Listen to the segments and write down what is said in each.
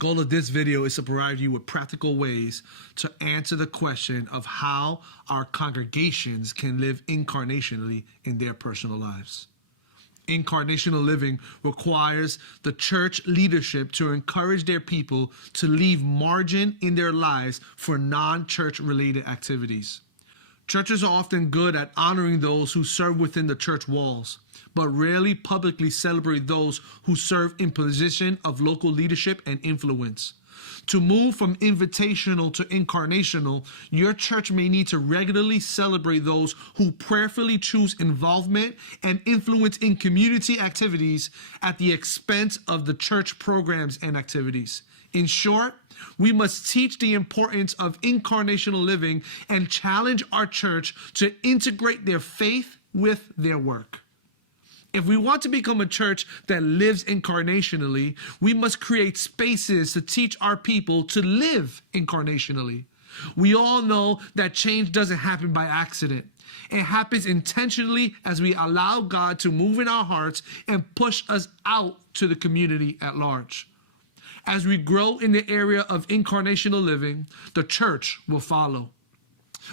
goal of this video is to provide you with practical ways to answer the question of how our congregations can live incarnationally in their personal lives. Incarnational living requires the church leadership to encourage their people to leave margin in their lives for non-church related activities. Churches are often good at honoring those who serve within the church walls, but rarely publicly celebrate those who serve in position of local leadership and influence. To move from invitational to incarnational, your church may need to regularly celebrate those who prayerfully choose involvement and influence in community activities at the expense of the church programs and activities. In short, we must teach the importance of incarnational living and challenge our church to integrate their faith with their work. If we want to become a church that lives incarnationally, we must create spaces to teach our people to live incarnationally. We all know that change doesn't happen by accident. It happens intentionally as we allow God to move in our hearts and push us out to the community at large. As we grow in the area of incarnational living, the church will follow.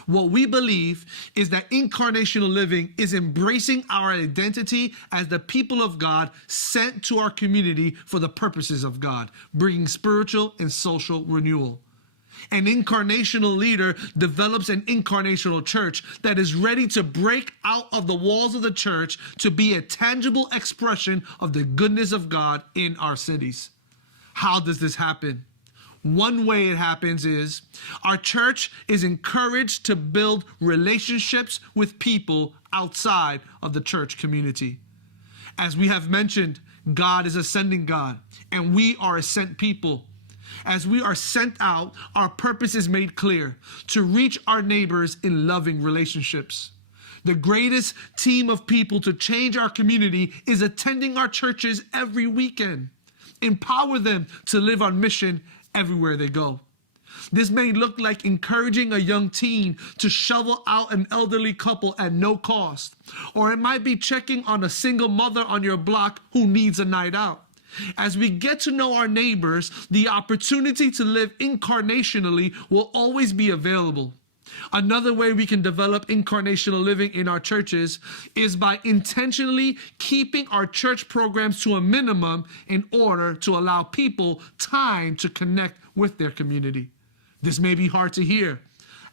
What we believe is that incarnational living is embracing our identity as the people of God sent to our community for the purposes of God, bringing spiritual and social renewal. An incarnational leader develops an incarnational church that is ready to break out of the walls of the church to be a tangible expression of the goodness of God in our cities. How does this happen? One way it happens is our church is encouraged to build relationships with people outside of the church community. As we have mentioned, God is a sending God, and we are a sent people. As we are sent out, our purpose is made clear: to reach our neighbors in loving relationships. The greatest team of people to change our community is attending our churches every weekend. Empower them to live on mission everywhere they go. This may look like encouraging a young teen to shovel out an elderly couple at no cost, or it might be checking on a single mother on your block who needs a night out. As we get to know our neighbors, the opportunity to live incarnationally will always be available. Another way we can develop incarnational living in our churches is by intentionally keeping our church programs to a minimum in order to allow people time to connect with their community. This may be hard to hear.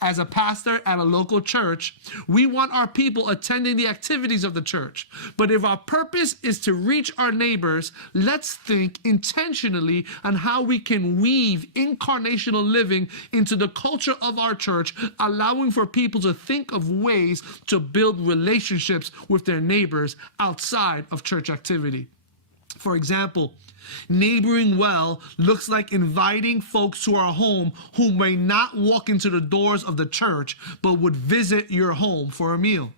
As a pastor at a local church, we want our people attending the activities of the church. But if our purpose is to reach our neighbors, let's think intentionally on how we can weave incarnational living into the culture of our church, allowing for people to think of ways to build relationships with their neighbors outside of church activity. For example, neighboring well looks like inviting folks to our home who may not walk into the doors of the church, but would visit your home for a meal.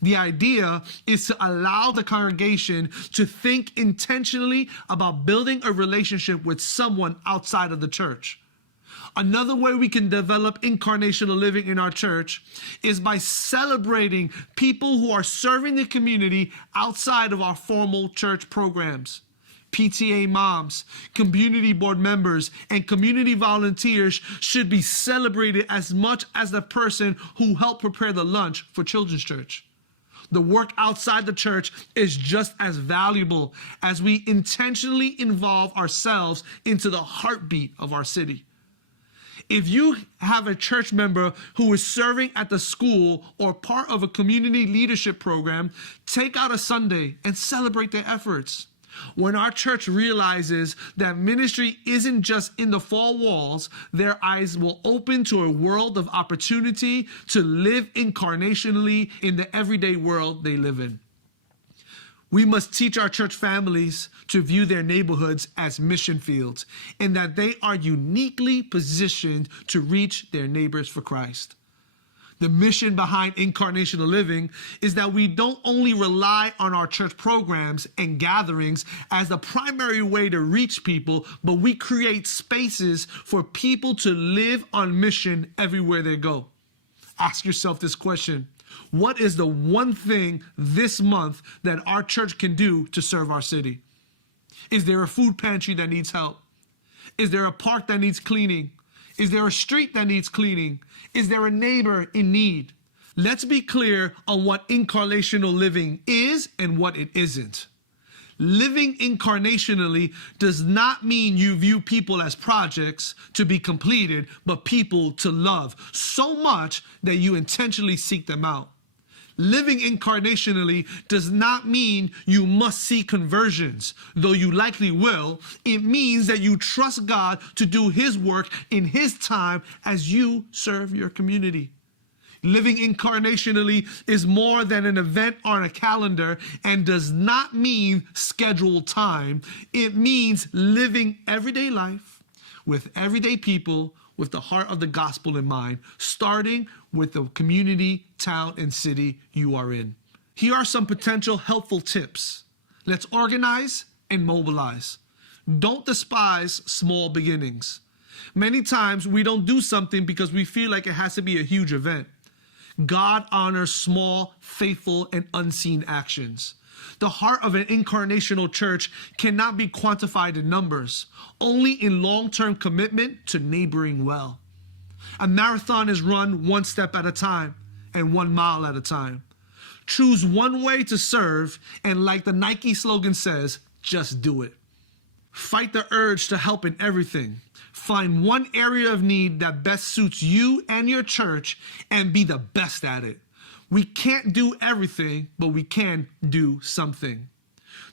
The idea is to allow the congregation to think intentionally about building a relationship with someone outside of the church. Another way we can develop incarnational living in our church is by celebrating people who are serving the community outside of our formal church programs. PTA moms, community board members, and community volunteers should be celebrated as much as the person who helped prepare the lunch for Children's Church. The work outside the church is just as valuable as we intentionally involve ourselves into the heartbeat of our city. If you have a church member who is serving at the school or part of a community leadership program, take out a Sunday and celebrate their efforts. When our church realizes that ministry isn't just in the four walls, their eyes will open to a world of opportunity to live incarnationally in the everyday world they live in. We must teach our church families to view their neighborhoods as mission fields and that they are uniquely positioned to reach their neighbors for Christ. The mission behind incarnational living is that we don't only rely on our church programs and gatherings as the primary way to reach people, but we create spaces for people to live on mission everywhere they go. Ask yourself this question: what is the one thing this month that our church can do to serve our city? Is there a food pantry that needs help? Is there a park that needs cleaning? Is there a street that needs cleaning? Is there a neighbor in need? Let's be clear on what incarnational living is and what it isn't. Living incarnationally does not mean you view people as projects to be completed, but people to love so much that you intentionally seek them out. Living incarnationally does not mean you must see conversions, though you likely will. It means that you trust God to do His work in His time as you serve your community. Living incarnationally is more than an event on a calendar and does not mean scheduled time. It means living everyday life with everyday people with the heart of the gospel in mind, starting with the community, town, and city you are in. Here are some potential helpful tips. Let's organize and mobilize. Don't despise small beginnings. Many times we don't do something because we feel like it has to be a huge event. God honors small, faithful, and unseen actions. The heart of an incarnational church cannot be quantified in numbers, only in long-term commitment to neighboring well. A marathon is run one step at a time and 1 mile at a time. Choose one way to serve, and like the Nike slogan says, just do it. Fight the urge to help in everything. Find one area of need that best suits you and your church and be the best at it. We can't do everything, but we can do something.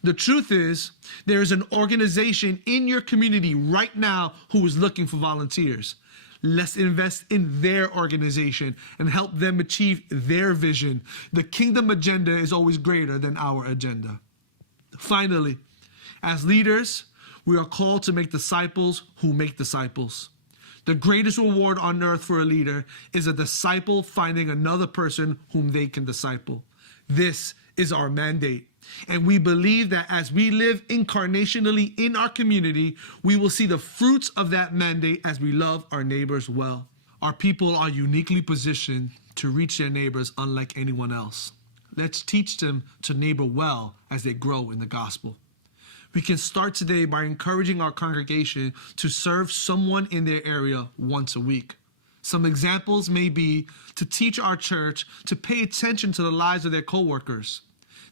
The truth is, there is an organization in your community right now who is looking for volunteers. Let's invest in their organization and help them achieve their vision. The kingdom agenda is always greater than our agenda. Finally, as leaders, we are called to make disciples who make disciples. The greatest reward on earth for a leader is a disciple finding another person whom they can disciple. This is our mandate. And we believe that as we live incarnationally in our community, we will see the fruits of that mandate as we love our neighbors well. Our people are uniquely positioned to reach their neighbors unlike anyone else. Let's teach them to neighbor well as they grow in the gospel. We can start today by encouraging our congregation to serve someone in their area once a week. Some examples may be to teach our church to pay attention to the lives of their coworkers.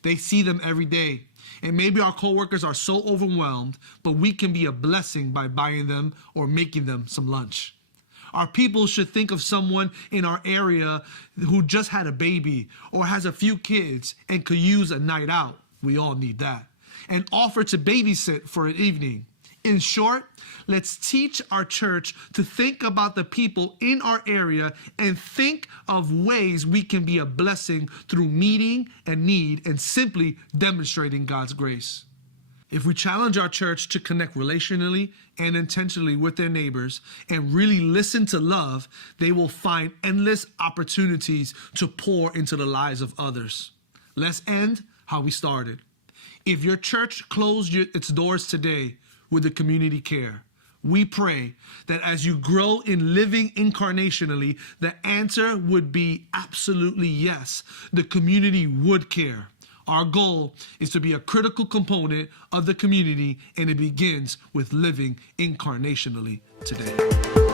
They see them every day, and maybe our coworkers are so overwhelmed, but we can be a blessing by buying them or making them some lunch. Our people should think of someone in our area who just had a baby or has a few kids and could use a night out. We all need that. And offer to babysit for an evening. In short, let's teach our church to think about the people in our area and think of ways we can be a blessing through meeting a need and simply demonstrating God's grace. If we challenge our church to connect relationally and intentionally with their neighbors and really listen to love, they will find endless opportunities to pour into the lives of others. Let's end how we started. If your church closed its doors today, would the community care? We pray that as you grow in living incarnationally, the answer would be absolutely yes. The community would care. Our goal is to be a critical component of the community, and it begins with living incarnationally today.